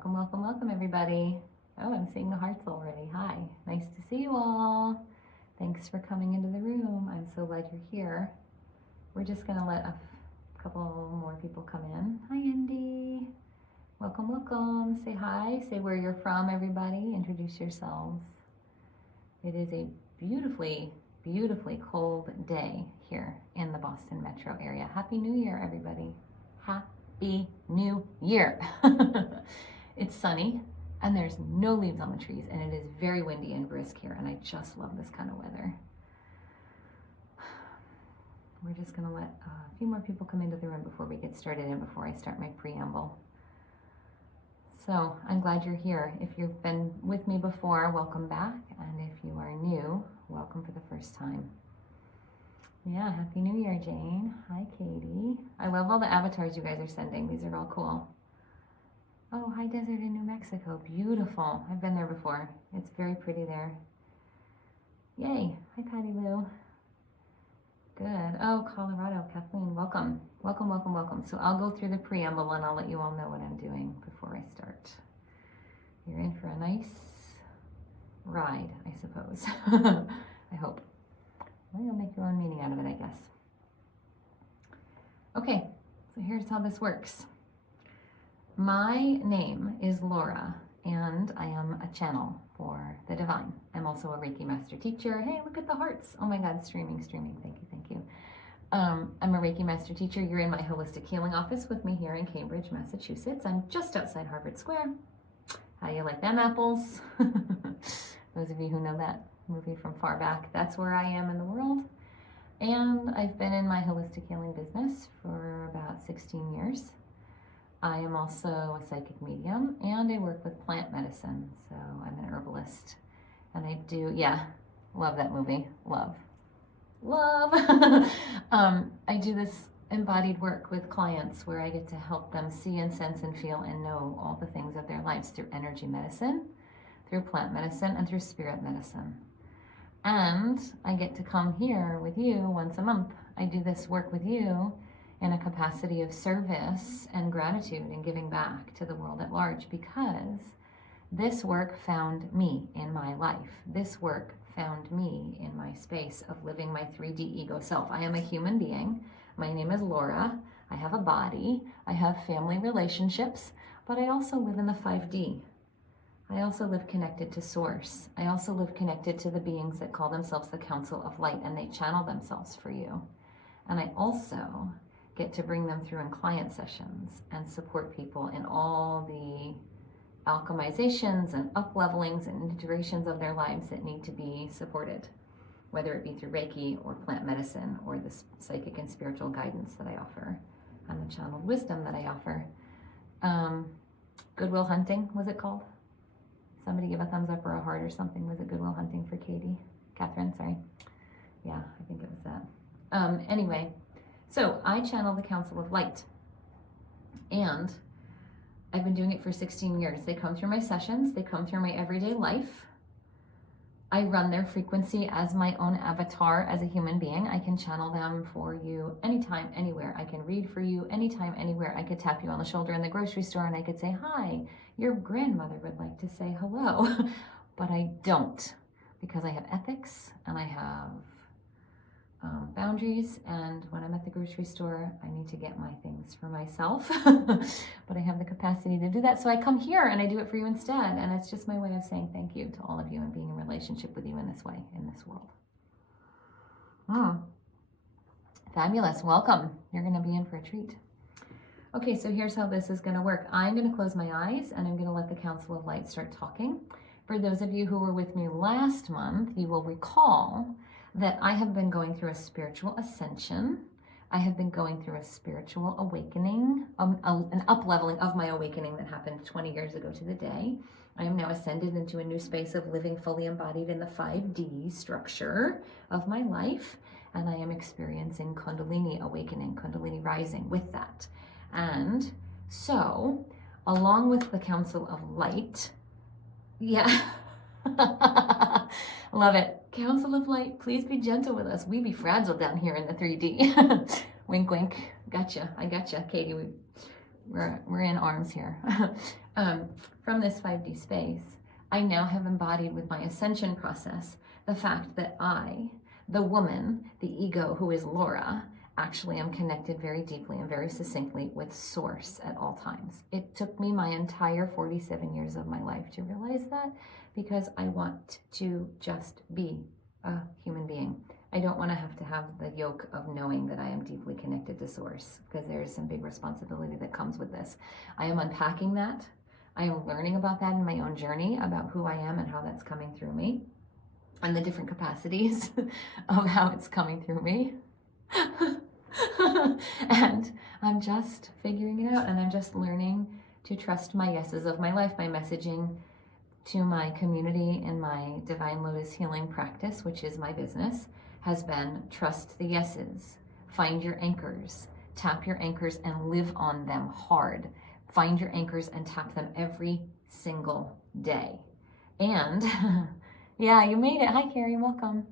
Welcome, welcome, welcome, everybody. Oh, I'm seeing the hearts already. Hi, nice to see you all. Thanks for coming into the room. I'm so glad you're here. We're just gonna let a couple more people come in. Hi, Indy. Welcome, welcome. Say hi, say where you're from, everybody. Introduce yourselves. It is a beautifully, beautifully cold day here in the Boston metro area. Happy New Year, everybody. Happy New Year. It's sunny and there's no leaves on the trees and it is very windy and brisk here and I just love this kind of weather. We're just gonna let a few more people come into the room before we get started and before I start my preamble. So I'm glad you're here. If you've been with me before, welcome back. And if you are new, welcome for the first time. Yeah, Happy New Year, Jane. Hi, Katie. I love all the avatars you guys are sending. These are all cool. Oh, high desert in New Mexico. Beautiful. I've been there before. It's very pretty there. Yay. Hi, Patty Lou. Good. Oh, Colorado. Kathleen, welcome. Welcome, welcome, welcome. So I'll go through the preamble and I'll let you all know what I'm doing before I start. You're in for a nice ride, I suppose. I hope. Well, you'll make your own meaning out of it, I guess. Okay, so here's how this works. My name is Laura, and I am a channel for the divine. I'm also a Reiki master teacher. Hey, look at the hearts. Oh my God, streaming. Thank you, thank you. I'm a Reiki master teacher. You're in my holistic healing office with me here in Cambridge, Massachusetts. I'm just outside Harvard Square. How you like them apples? Those of you who know that movie from far back, that's where I am in the world. And I've been in my holistic healing business for about 16 years. I am also a psychic medium and I work with plant medicine. So I'm an herbalist and I do, yeah, love that movie. Love. I do this embodied work with clients where I get to help them see and sense and feel and know all the things of their lives through energy medicine, through plant medicine, and through spirit medicine. And I get to come here with you once a month. I do this work with you in a capacity of service and gratitude and giving back to the world at large because this work found me in my life. This work found me in my space of living my 3D ego self. I am a human being. My name is Laura. I have a body. I have family relationships, but I also live in the 5D. I also live connected to source. I also live connected to the beings that call themselves the Council of Light and they channel themselves for you. And I also get to bring them through in client sessions and support people in all the alchemizations and up-levelings and integrations of their lives that need to be supported, whether it be through Reiki or plant medicine or the psychic and spiritual guidance that I offer and the channeled wisdom that I offer. Goodwill Hunting, was it called? Somebody give a thumbs up or a heart or something. Was it Goodwill Hunting for Katie? Catherine, sorry. Yeah, I think it was that. Anyway, so I channel the Council of Light and I've been doing it for 16 years. They come through my sessions. They come through my everyday life. I run their frequency as my own avatar as a human being. I can channel them for you anytime, anywhere. I can read for you anytime, anywhere. I could tap you on the shoulder in the grocery store and I could say, hi, your grandmother would like to say hello. But I don't because I have ethics and I have boundaries, and when I'm at the grocery store I need to get my things for myself but I have the capacity to do that, so I come here and I do it for you instead, and it's just my way of saying thank you to all of you and being in relationship with you in this way, in this world. Fabulous. Welcome. You're going to be in for a treat. Okay, so here's how this is going to work. I'm going to close my eyes and I'm going to let the Council of Light start talking. For those of you who were with me last month, you will recall that I have been going through a spiritual ascension. I have been going through a spiritual awakening, an up-leveling of my awakening that happened 20 years ago to the day. I am now ascended into a new space of living fully embodied in the 5D structure of my life, and I am experiencing Kundalini awakening, Kundalini rising with that. And so, along with the Council of Light, yeah, love it. Council of Light, please be gentle with us. We be fragile down here in the 3D. Wink, wink. Gotcha. I gotcha, Katie. We're in arms here. From this 5D space, I now have embodied with my ascension process the fact that I, the woman, the ego who is Laura, actually am connected very deeply and very succinctly with Source at all times. It took me my entire 47 years of my life to realize that, because I want to just be a human being. I don't want to have the yoke of knowing that I am deeply connected to Source, because there is some big responsibility that comes with this. I am unpacking that. I am learning about that in my own journey, about who I am and how that's coming through me, and the different capacities of how it's coming through me. And I'm just figuring it out, and I'm just learning to trust my yeses of my life. My messaging to my community in my Divine Lotus healing practice, which is my business, has been trust the yeses, find your anchors, tap your anchors and live on them hard. Find your anchors and tap them every single day. And yeah, you made it. Hi, Carrie, welcome.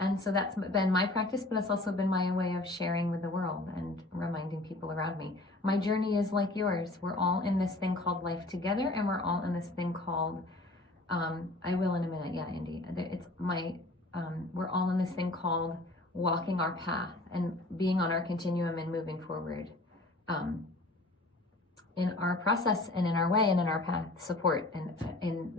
And so that's been my practice, but it's also been my way of sharing with the world and reminding people around me. My journey is like yours. We're all in this thing called life together, and we're all in this thing called, I will in a minute, yeah, Indy. It's my, we're all in this thing called walking our path and being on our continuum and moving forward in our process and in our way and in our path, support and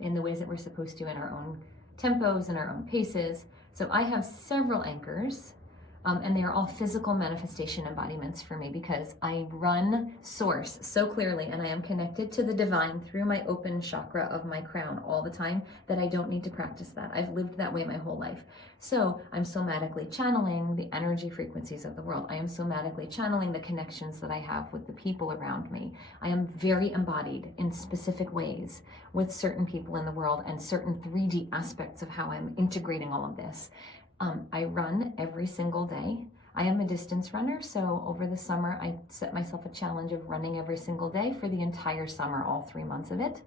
in the ways that we're supposed to, in our own tempos and our own paces. So I have several anchors, and they are all physical manifestation embodiments for me, because I run Source so clearly, and I am connected to the divine through my open chakra of my crown all the time, that I don't need to practice that. I've lived that way my whole life. So I'm somatically channeling the energy frequencies of the world. I am somatically channeling the connections that I have with the people around me. I am very embodied in specific ways with certain people in the world and certain 3D aspects of how I'm integrating all of this. I run every single day. I am a distance runner, so over the summer I set myself a challenge of running every single day for the entire summer, all 3 months of it.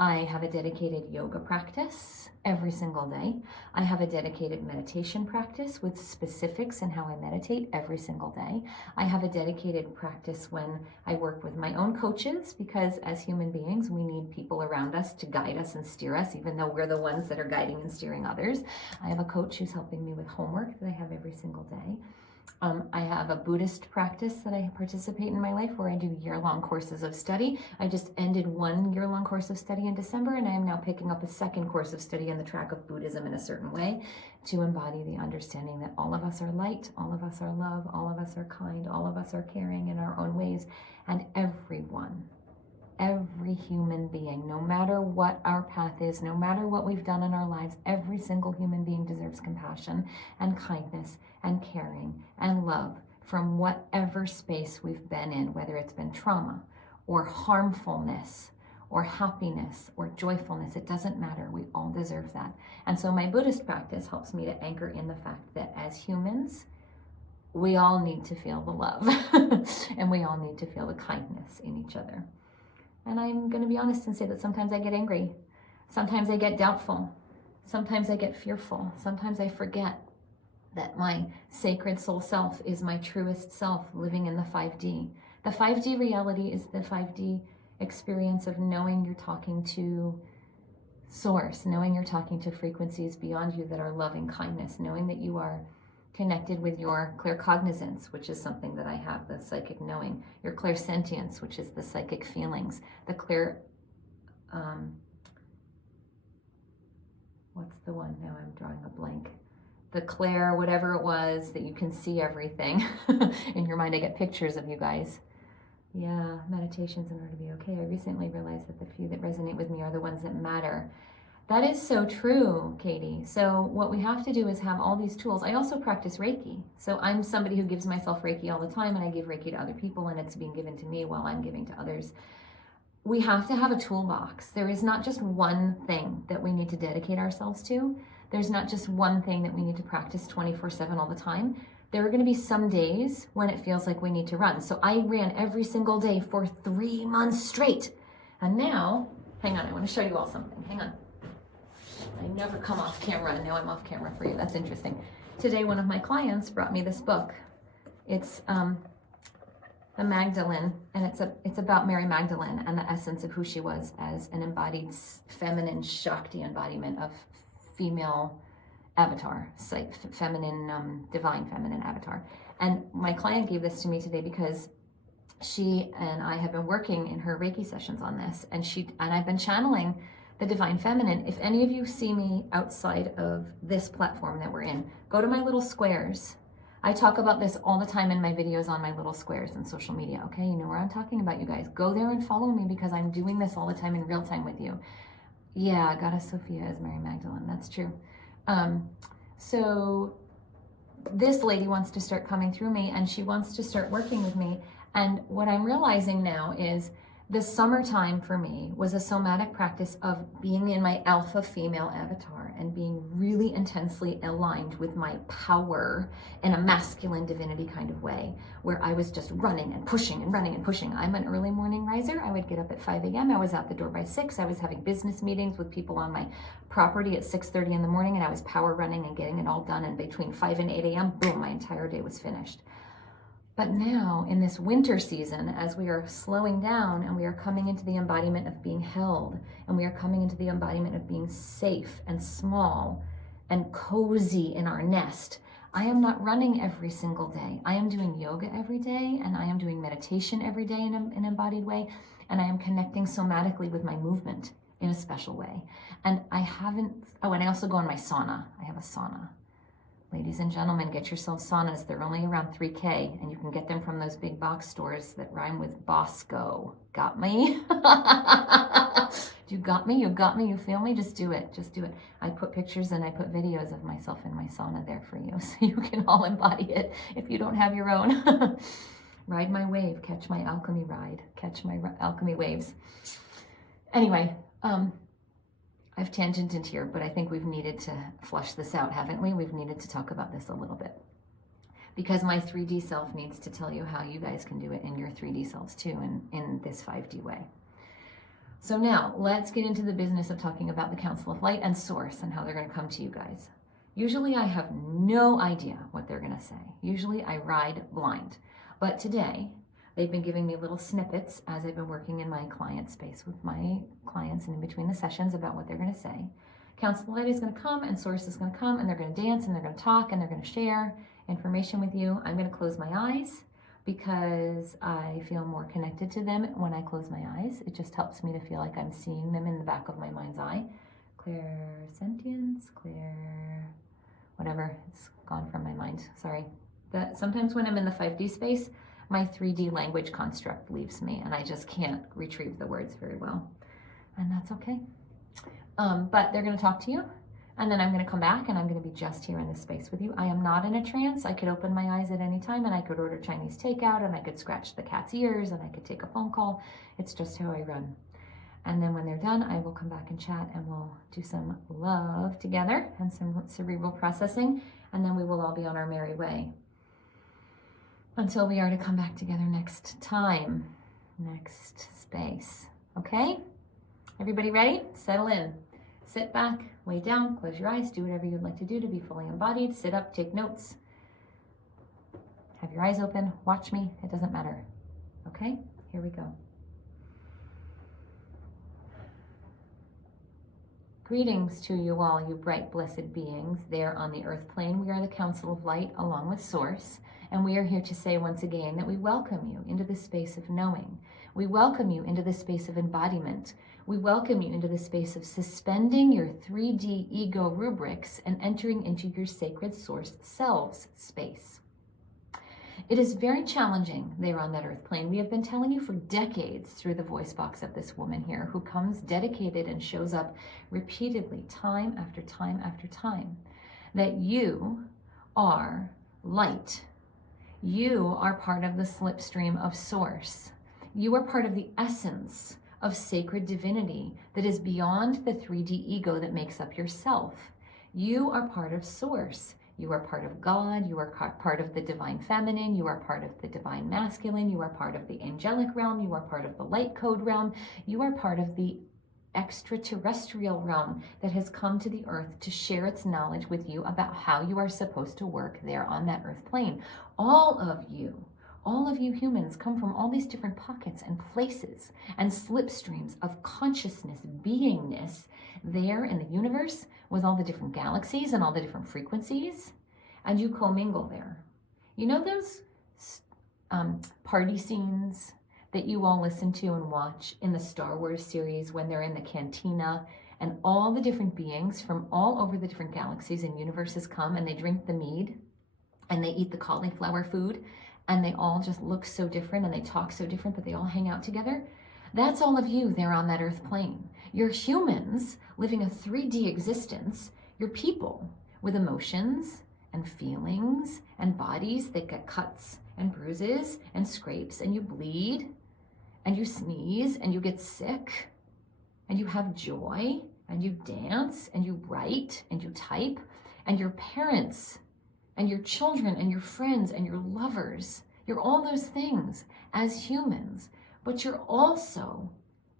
I have a dedicated yoga practice every single day. I have a dedicated meditation practice with specifics in how I meditate every single day. I have a dedicated practice when I work with my own coaches, because as human beings, we need people around us to guide us and steer us, even though we're the ones that are guiding and steering others. I have a coach who's helping me with homework that I have every single day. I have a Buddhist practice that I participate in my life, where I do year-long courses of study. I just ended one year-long course of study in December, and I am now picking up a second course of study on the track of Buddhism in a certain way, to embody the understanding that all of us are light, all of us are love, all of us are kind, all of us are caring in our own ways, and every human being, no matter what our path is, no matter what we've done in our lives, every single human being deserves compassion and kindness and caring and love from whatever space we've been in, whether it's been trauma or harmfulness or happiness or joyfulness. It doesn't matter. We all deserve that. And so my Buddhist practice helps me to anchor in the fact that as humans, we all need to feel the love and we all need to feel the kindness in each other. And I'm going to be honest and say that sometimes I get angry. Sometimes I get doubtful. Sometimes I get fearful. Sometimes I forget that my sacred soul self is my truest self living in the 5D. The 5D reality is the 5D experience of knowing you're talking to Source, knowing you're talking to frequencies beyond you that are loving kindness, knowing that you are connected with your claircognizance, which is something that I have, the psychic knowing, your clairsentience, which is the psychic feelings, the what's the one? Now I'm drawing a blank. The clair, whatever it was, that you can see everything. In your mind, I get pictures of you guys. Yeah, meditations in order to be okay. I recently realized that the few that resonate with me are the ones that matter. That is so true, Katie. So what we have to do is have all these tools. I also practice Reiki. So I'm somebody who gives myself Reiki all the time, and I give Reiki to other people, and it's being given to me while I'm giving to others. We have to have a toolbox. There is not just one thing that we need to dedicate ourselves to. There's not just one thing that we need to practice 24/7 all the time. There are going to be some days when it feels like we need to run. So I ran every single day for 3 months straight. And now, hang on, I want to show you all something. Hang on. I never come off camera, and now I'm off camera for you. That's interesting. Today, one of my clients brought me this book. It's the Magdalene, and it's about Mary Magdalene and the essence of who she was as an embodied feminine Shakti embodiment of female avatar, feminine, divine feminine avatar. And my client gave this to me today because she and I have been working in her Reiki sessions on this, and I've been channeling the divine feminine. If any of you see me outside of this platform that we're in, go to my little squares. I talk about this all the time in my videos on my little squares and social media. Okay, you know where I'm talking about, you guys. Go there and follow me because I'm doing this all the time in real time with you. Yeah, Goddess Sophia is Mary Magdalene. That's true. So this lady wants to start coming through me, and she wants to start working with me. And what I'm realizing now is the summertime for me was a somatic practice of being in my alpha female avatar and being really intensely aligned with my power in a masculine divinity kind of way, where I was just running and pushing and running and pushing. I'm an early morning riser. I would get up at 5 a.m. I was out the door by 6. I was having business meetings with people on my property at 6:30 in the morning, and I was power running and getting it all done. And between 5 and 8 a.m., boom, my entire day was finished. But now, in this winter season, as we are slowing down and we are coming into the embodiment of being held, and we are coming into the embodiment of being safe and small and cozy in our nest, I am not running every single day. I am doing yoga every day, and I am doing meditation every day in an embodied way, and I am connecting somatically with my movement in a special way. And I also go in my sauna. I have a sauna. Ladies and gentlemen, get yourself saunas. They're only around $3K, and you can get them from those big box stores that rhyme with Bosco. Got me? You got me? You got me? You feel me? Just do it. Just do it. I put pictures and I put videos of myself in my sauna there for you, so you can all embody it if you don't have your own. Ride my wave. Catch my alchemy ride. Catch my alchemy waves. Anyway, I've tangented here, but I think we've needed to flush this out, haven't we? We've needed to talk about this a little bit. Because my 3D self needs to tell you how you guys can do it in your 3D selves too, in this 5D way. So now, let's get into the business of talking about the Council of Light and Source and how they're going to come to you guys. Usually I have no idea what they're going to say. Usually I ride blind. But today, they've been giving me little snippets as I've been working in my client space with my clients and in between the sessions about what they're going to say. Council of Light is going to come and Source is going to come, and they're going to dance and they're going to talk and they're going to share information with you. I'm going to close my eyes because I feel more connected to them when I close my eyes. It just helps me to feel like I'm seeing them in the back of my mind's eye. Clairsentience, whatever, it's gone from my mind. Sorry. Sometimes when I'm in the 5D space, my 3D language construct leaves me and I just can't retrieve the words very well. And that's okay. But they're going to talk to you, and then I'm going to come back and I'm going to be just here in this space with you. I am not in a trance. I could open my eyes at any time and I could order Chinese takeout and I could scratch the cat's ears and I could take a phone call. It's just how I run. And then when they're done, I will come back and chat and we'll do some love together and some cerebral processing, and then we will all be on our merry way until we are to come back together next time, next space. Okay? Everybody ready? Settle in. Sit back, lay down, close your eyes, do whatever you'd like to do to be fully embodied. Sit up, take notes. Have your eyes open, watch me, it doesn't matter. Okay? Here we go. Greetings to you all, you bright, blessed beings there on the earth plane. We are the Council of Light along with Source, and we are here to say once again that we welcome you into the space of knowing. We welcome you into the space of embodiment. We welcome you into the space of suspending your 3D ego rubrics and entering into your sacred source selves space. It is very challenging there on that earth plane. We have been telling you for decades through the voice box of this woman here who comes dedicated and shows up repeatedly, time after time after time, that you are light. You are part of the slipstream of Source. You are part of the essence of sacred divinity that is beyond the 3D ego that makes up yourself. You are part of Source. You are part of God. You are part of the divine feminine. You are part of the divine masculine. You are part of the angelic realm. You are part of the light code realm. You are part of the extraterrestrial realm that has come to the earth to share its knowledge with you about how you are supposed to work there on that earth plane. All all of you humans come from all these different pockets and places and slipstreams of consciousness, beingness there in the universe with all the different galaxies and all the different frequencies, and you commingle there. You know those party scenes that you all listen to and watch in the Star Wars series when they're in the cantina and all the different beings from all over the different galaxies and universes come and they drink the mead and they eat the cauliflower food and they all just look so different and they talk so different, but they all hang out together? That's all of you there on that earth plane. You're humans living a 3D existence. You're people with emotions and feelings and bodies that get cuts and bruises and scrapes, and you bleed and you sneeze and you get sick and you have joy and you dance and you write and you type, and your parents and your children and your friends and your lovers. You're all those things as humans, but you're also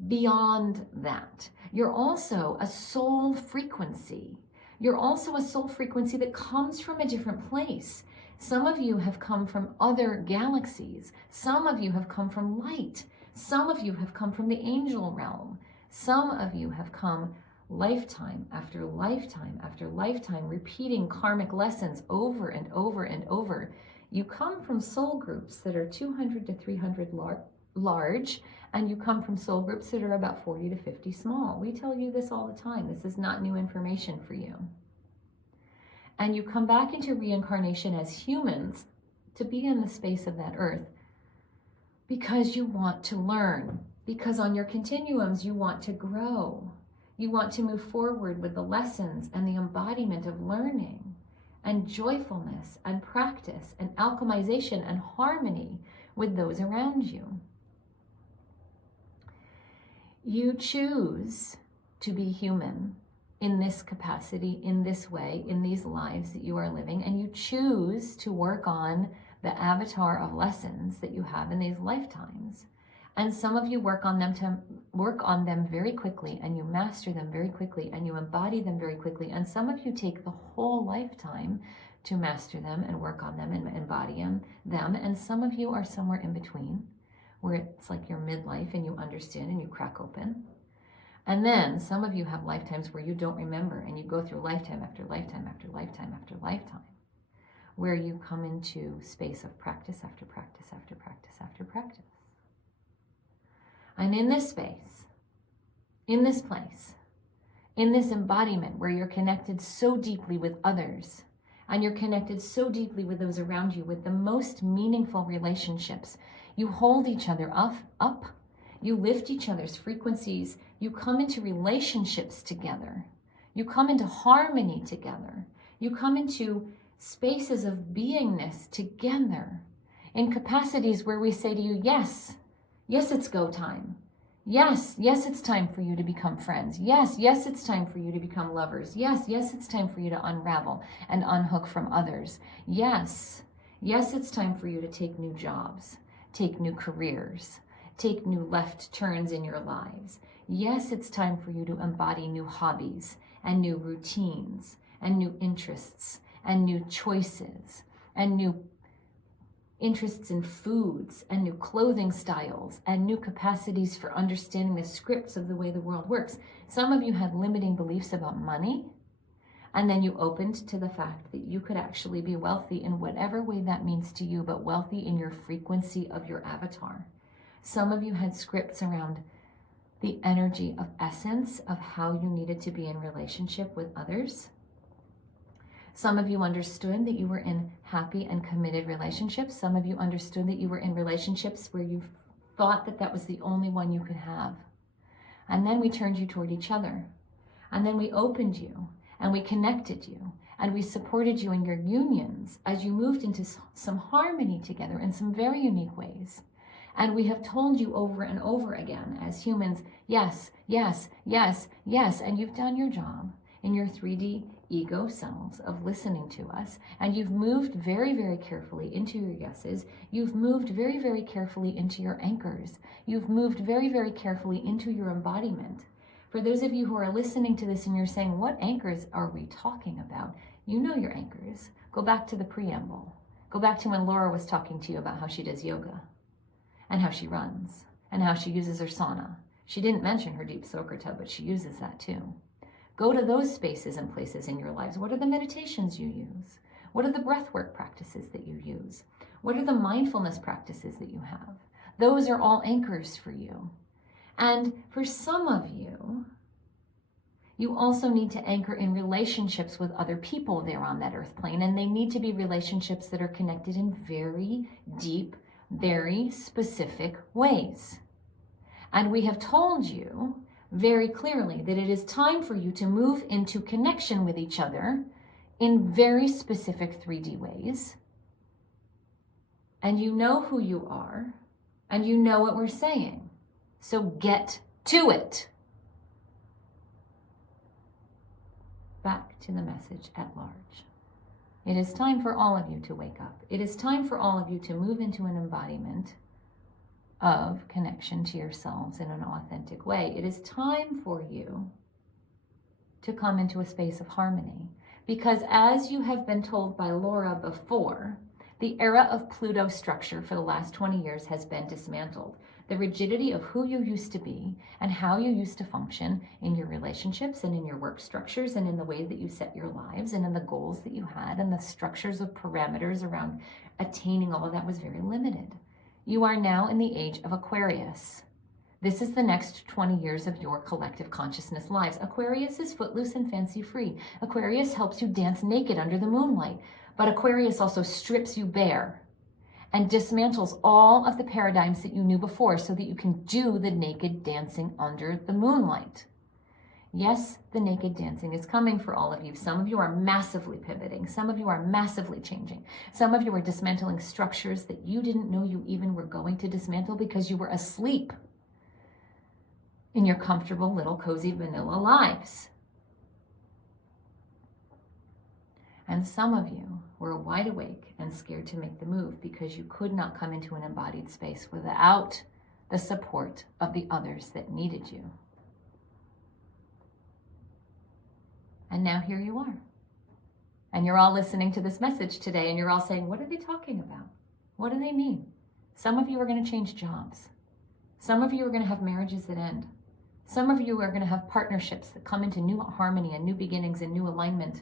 beyond that. You're also a soul frequency. You're also a soul frequency that comes from a different place. Some of you have come from other galaxies. Some of you have come from light. Some of you have come from the angel realm. Some of you have come lifetime after lifetime after lifetime, repeating karmic lessons over and over and over. You come from soul groups that are 200 to 300 large, and you come from soul groups that are about 40 to 50 small. We tell you this all the time. This is not new information for you. And you come back into reincarnation as humans to be in the space of that earth because you want to learn, because on your continuums you want to grow. You want to move forward with the lessons and the embodiment of learning and joyfulness and practice and alchemization and harmony with those around you. You choose to be human in this capacity, in this way, in these lives that you are living, and you choose to work on the avatar of lessons that you have in these lifetimes. And some of you work on them very quickly, and you master them very quickly, and you embody them very quickly. And some of you take the whole lifetime to master them and work on them and embody them. And some of you are somewhere in between, where it's like you're midlife and you understand and you crack open. And then some of you have lifetimes where you don't remember, and you go through lifetime after lifetime after lifetime after lifetime, where you come into space of practice after practice after practice after practice. And in this space, in this place, in this embodiment where you're connected so deeply with others, and you're connected so deeply with those around you, with the most meaningful relationships, you hold each other up, you lift each other's frequencies, you come into relationships together, you come into harmony together, you come into spaces of beingness together, in capacities where we say to you, yes, it's go time. Yes, it's time for you to become friends. Yes, it's time for you to become lovers. Yes, it's time for you to unravel and unhook from others. Yes, it's time for you to take new jobs, take new careers, take new left turns in your lives. Yes, it's time for you to embody new hobbies and new routines and new interests and new choices and new interests in foods and new clothing styles and new capacities for understanding the scripts of the way the world works. Some of you had limiting beliefs about money, and then you opened to the fact that you could actually be wealthy in whatever way that means to you, but wealthy in your frequency of your avatar. Some of you had scripts around the energy of essence of how you needed to be in relationship with others. Some of you understood that you were in happy and committed relationships. Some of you understood that you were in relationships where you thought that that was the only one you could have. And then we turned you toward each other. And then we opened you and we connected you and we supported you in your unions as you moved into some harmony together in some very unique ways. And we have told you over and over again as humans, yes, and you've done your job in your 3D ego selves of listening to us, and you've moved very, very carefully into your yeses. You've moved very, very carefully into your anchors. You've moved very, very carefully into your embodiment. For those of you who are listening to this and you're saying, what anchors are we talking about? You know your anchors. Go back to the preamble. Go back to when Laura was talking to you about how she does yoga and how she runs and how she uses her sauna. She didn't mention her deep soaker tub, but she uses that too. Go to those spaces and places in your lives. What are the meditations you use? What are the breathwork practices that you use? What are the mindfulness practices that you have? Those are all anchors for you. And for some of you, you also need to anchor in relationships with other people there on that earth plane. And they need to be relationships that are connected in very deep, very specific ways. And we have told you very clearly that it is time for you to move into connection with each other in very specific 3D ways. And you know who you are, and you know what we're saying. So get to it. Back to the message at large. It is time for all of you to wake up. It is time for all of you to move into an embodiment of connection to yourselves in an authentic way. It is time for you to come into a space of harmony. Because as you have been told by Laura before, the era of Pluto structure for the last 20 years has been dismantled. The rigidity of who you used to be and how you used to function in your relationships and in your work structures and in the way that you set your lives and in the goals that you had and the structures of parameters around attaining all of that was very limited. You are now in the age of Aquarius. This is the next 20 years of your collective consciousness lives. Aquarius is footloose and fancy-free. Aquarius helps you dance naked under the moonlight, but Aquarius also strips you bare and dismantles all of the paradigms that you knew before so that you can do the naked dancing under the moonlight. Yes, the naked dancing is coming for all of you. Some of you are massively pivoting. Some of you are massively changing. Some of you are dismantling structures that you didn't know you even were going to dismantle because you were asleep in your comfortable little cozy vanilla lives. And some of you were wide awake and scared to make the move because you could not come into an embodied space without the support of the others that needed you. And now here you are. And you're all listening to this message today and you're all saying, what are they talking about? What do they mean? Some of you are going to change jobs. Some of you are going to have marriages that end. Some of you are going to have partnerships that come into new harmony and new beginnings and new alignment.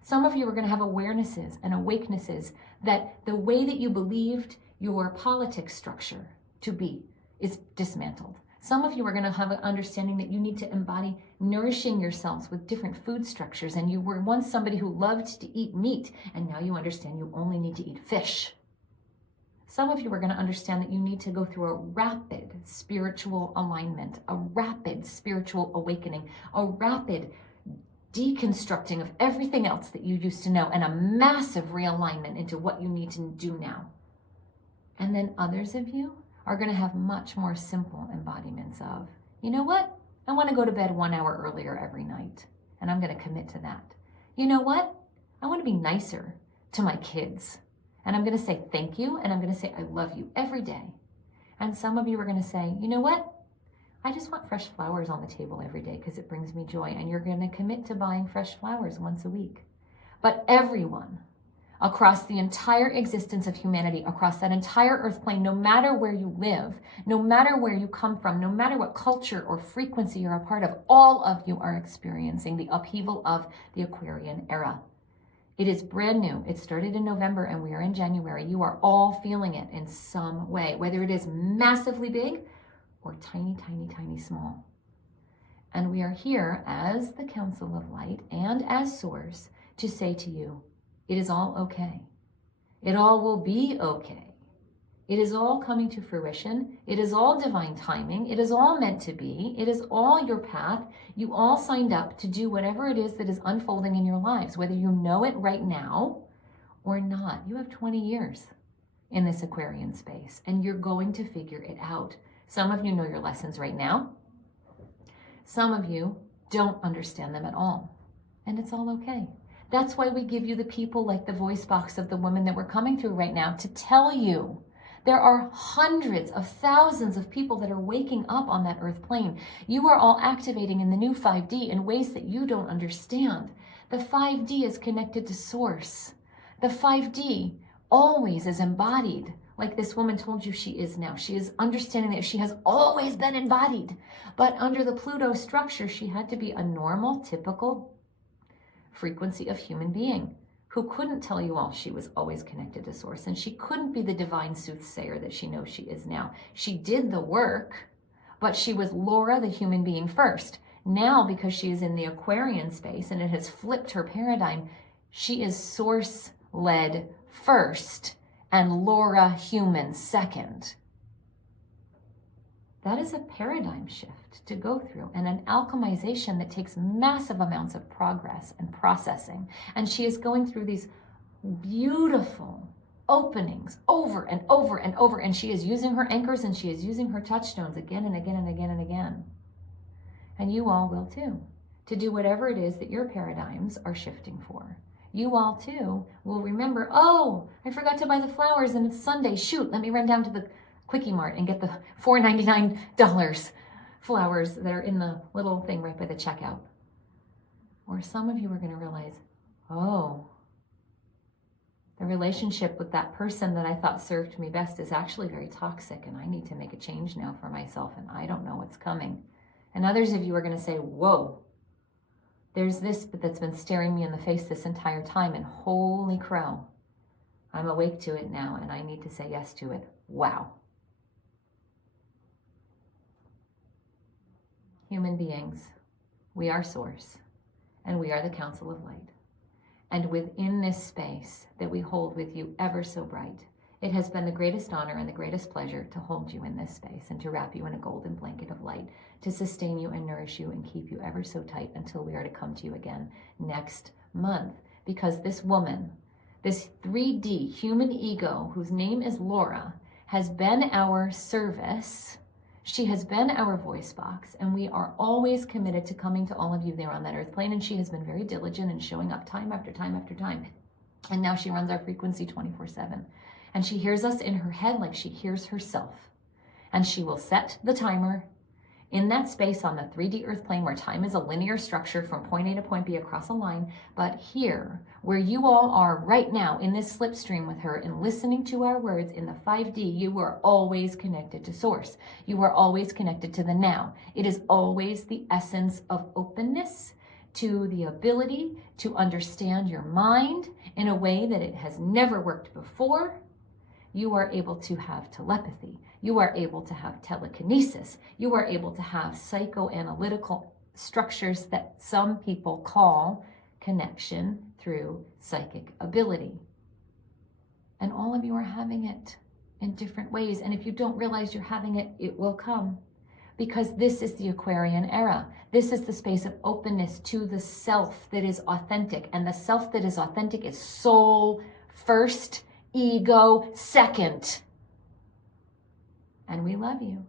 Some of you are going to have awarenesses and awakenesses that the way that you believed your politics structure to be is dismantled. Some of you are going to have an understanding that you need to embody nourishing yourselves with different food structures. And you were once somebody who loved to eat meat, and now you understand you only need to eat fish. Some of you are going to understand that you need to go through a rapid spiritual alignment, a rapid spiritual awakening, a rapid deconstructing of everything else that you used to know, and a massive realignment into what you need to do now. And then others of you are going to have much more simple embodiments of, you know what? I want to go to bed 1 hour earlier every night, and I'm going to commit to that. You know what? I want to be nicer to my kids, and I'm going to say thank you, and I'm going to say I love you every day. And some of you are going to say, you know what? I just want fresh flowers on the table every day because it brings me joy, and you're going to commit to buying fresh flowers once a week. But everyone across the entire existence of humanity, across that entire earth plane, no matter where you live, no matter where you come from, no matter what culture or frequency you're a part of, all of you are experiencing the upheaval of the Aquarian era. It is brand new. It started in November and we are in January. You are all feeling it in some way, whether it is massively big or tiny, tiny, tiny small. And we are here as the Council of Light and as Source to say to you, it is all okay. It all will be okay. It is all coming to fruition. It is all divine timing. It is all meant to be. It is all your path. You all signed up to do whatever it is that is unfolding in your lives, whether you know it right now or not. You have 20 years in this Aquarian space, and you're going to figure it out. Some of you know your lessons right now. Some of you don't understand them at all, and it's all okay. That's why we give you the people like the voice box of the woman that we're coming through right now to tell you there are hundreds of thousands of people that are waking up on that earth plane. You are all activating in the new 5D in ways that you don't understand. The 5D is connected to Source. The 5D always is embodied, like this woman told you she is now. She is understanding that she has always been embodied. But under the Pluto structure, she had to be a normal, typical frequency of human being who couldn't tell you all she was always connected to source. And she couldn't be the divine soothsayer that she knows she is now. She did the work, but she was Laura, the human being, first. Now, because she is in the Aquarian space and it has flipped her paradigm, she is source-led first and Laura human second. That is a paradigm shift to go through and an alchemization that takes massive amounts of progress and processing. And she is going through these beautiful openings over and over and over. And she is using her anchors and she is using her touchstones again and again and again and again. And you all will too, to do whatever it is that your paradigms are shifting for. You all too will remember, oh, I forgot to buy the flowers and it's Sunday. Shoot, let me run down to the Quickie Mart and get the $4.99 flowers that are in the little thing right by the checkout. Or some of you are going to realize, oh, the relationship with that person that I thought served me best is actually very toxic and I need to make a change now for myself and I don't know what's coming. And others of you are going to say, whoa, there's this that's been staring me in the face this entire time and holy crow, I'm awake to it now and I need to say yes to it. Wow. Human beings, we are source and we are the council of light. And within this space that we hold with you ever so bright, it has been the greatest honor and the greatest pleasure to hold you in this space and to wrap you in a golden blanket of light, to sustain you and nourish you and keep you ever so tight until we are to come to you again next month. Because this woman, this 3D human ego, whose name is Laura, has been our service. She has been our voice box, and we are always committed to coming to all of you there on that earth plane. And she has been very diligent in showing up time after time after time. And now she runs our frequency 24/7. And she hears us in her head like she hears herself. And she will set the timer in that space on the 3D earth plane where time is a linear structure from point A to point B across a line. But here, where you all are right now in this slipstream with her and listening to our words in the 5D, you are always connected to source. You are always connected to the now. It is always the essence of openness to the ability to understand your mind in a way that it has never worked before. You are able to have telepathy. You are able to have telekinesis. You are able to have psychoanalytical structures that some people call connection through psychic ability. And all of you are having it in different ways. And if you don't realize you're having it, it will come. Because this is the Aquarian era. This is the space of openness to the self that is authentic. And the self that is authentic is soul first, ego second. And we love you.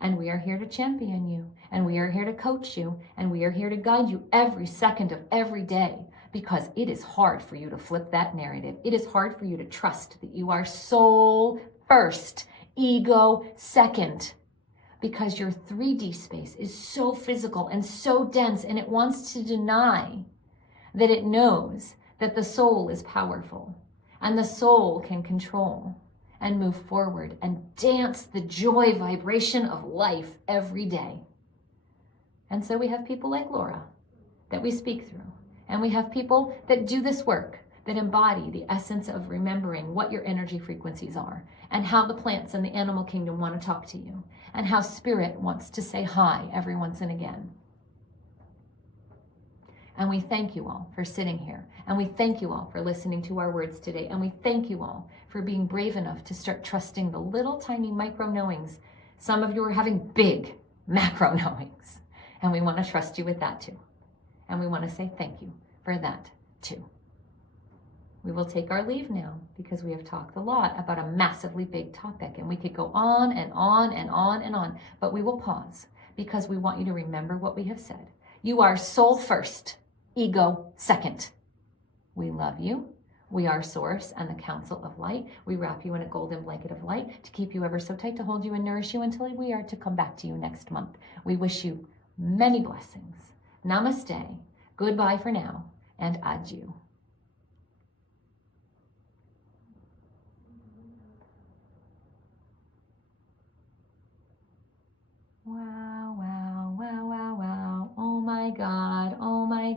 And we are here to champion you. And we are here to coach you. And we are here to guide you every second of every day. Because it is hard for you to flip that narrative. It is hard for you to trust that you are soul first, ego second. Because your 3D space is so physical and so dense, and it wants to deny that it knows that the soul is powerful and the soul can control and move forward and dance the joy vibration of life every day. And so we have people like Laura that we speak through, and we have people that do this work, that embody the essence of remembering what your energy frequencies are and how the plants and the animal kingdom want to talk to you and how spirit wants to say hi every once and again. And we thank you all for sitting here. And we thank you all for listening to our words today. And we thank you all for being brave enough to start trusting the little tiny micro knowings. Some of you are having big macro knowings. And we want to trust you with that too. And we want to say thank you for that too. We will take our leave now because we have talked a lot about a massively big topic, and we could go on and on and on and on, but we will pause because we want you to remember what we have said. You are soul first, ego second. We love you. We are source and the council of light. We wrap you in a golden blanket of light to keep you ever so tight, to hold you and nourish you until we are to come back to you next month. We wish you many blessings. Namaste. Goodbye for now, and adieu.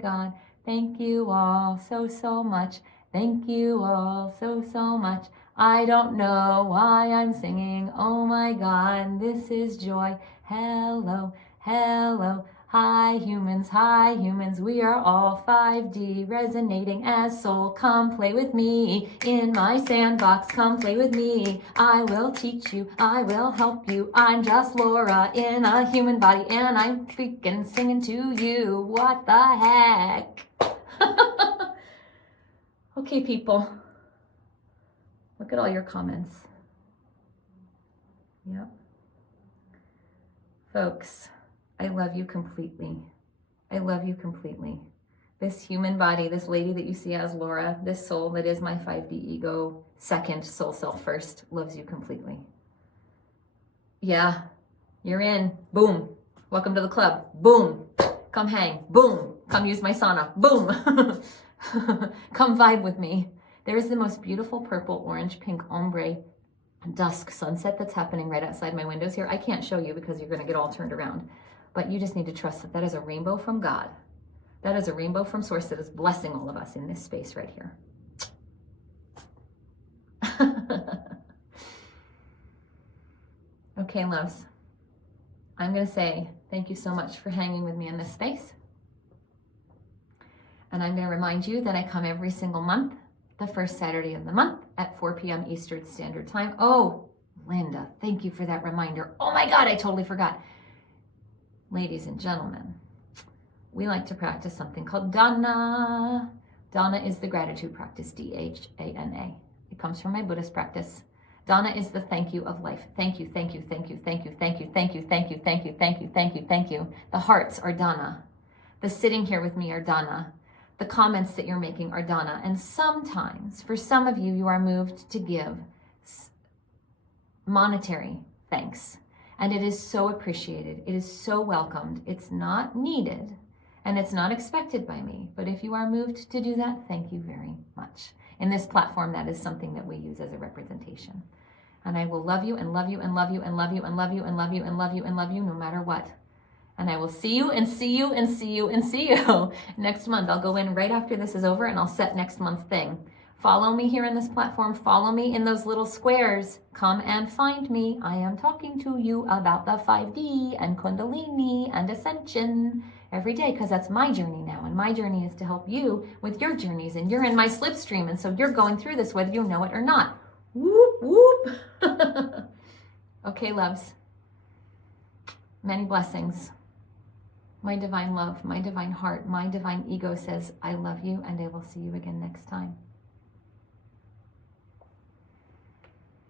God. Thank you all so, so much. Thank you all so, so much. I don't know why I'm singing. Oh my God, this is joy. Hello, hello. Hi humans, we are all 5D resonating as soul. Come play with me in my sandbox, come play with me. I will teach you, I will help you. I'm just Laura in a human body and I'm freaking singing to you. What the heck? Okay, people, look at all your comments. Yep. Folks, I love you completely. I love you completely. This human body, this lady that you see as Laura, this soul that is my 5D ego, second soul self first, loves you completely. Yeah, you're in. Boom. Welcome to the club. Boom. Come hang. Boom. Come use my sauna. Boom. Come vibe with me. There is the most beautiful purple, orange, pink, ombre dusk sunset that's happening right outside my windows here. I can't show you because you're going to get all turned around. But you just need to trust that that is a rainbow from God. That is a rainbow from Source that is blessing all of us in this space right here. Okay, loves. I'm going to say thank you so much for hanging with me in this space. And I'm going to remind you that I come every single month, the first Saturday of the month at 4 p.m. Eastern Standard Time. Oh, Linda, thank you for that reminder. Oh my God, I totally forgot. Ladies and gentlemen, we like to practice something called Dana. Dana is the gratitude practice, D-H-A-N-A. It comes from my Buddhist practice. Dana is the thank you of life. Thank you, thank you, thank you, thank you, thank you, thank you, thank you, thank you, thank you, thank you, thank you. The hearts are Dana. The sitting here with me are Dana. The comments that you're making are Dana. And sometimes, for some of you, you are moved to give monetary thanks. And it is so appreciated. It is so welcomed. It's not needed and it's not expected by me. But if you are moved to do that, thank you very much. In this platform, that is something that we use as a representation. And I will love you and love you and love you and love you and love you and love you and love you and love you no matter what. And I will see you and see you and see you and see you next month. I'll go in right after this is over and I'll set next month's thing. Follow me here in this platform. Follow me in those little squares. Come and find me. I am talking to you about the 5D and Kundalini and Ascension every day because that's my journey now. And my journey is to help you with your journeys. And you're in my slipstream. And so you're going through this whether you know it or not. Whoop, whoop. Okay, loves. Many blessings. My divine love, my divine heart, my divine ego says, I love you and I will see you again next time.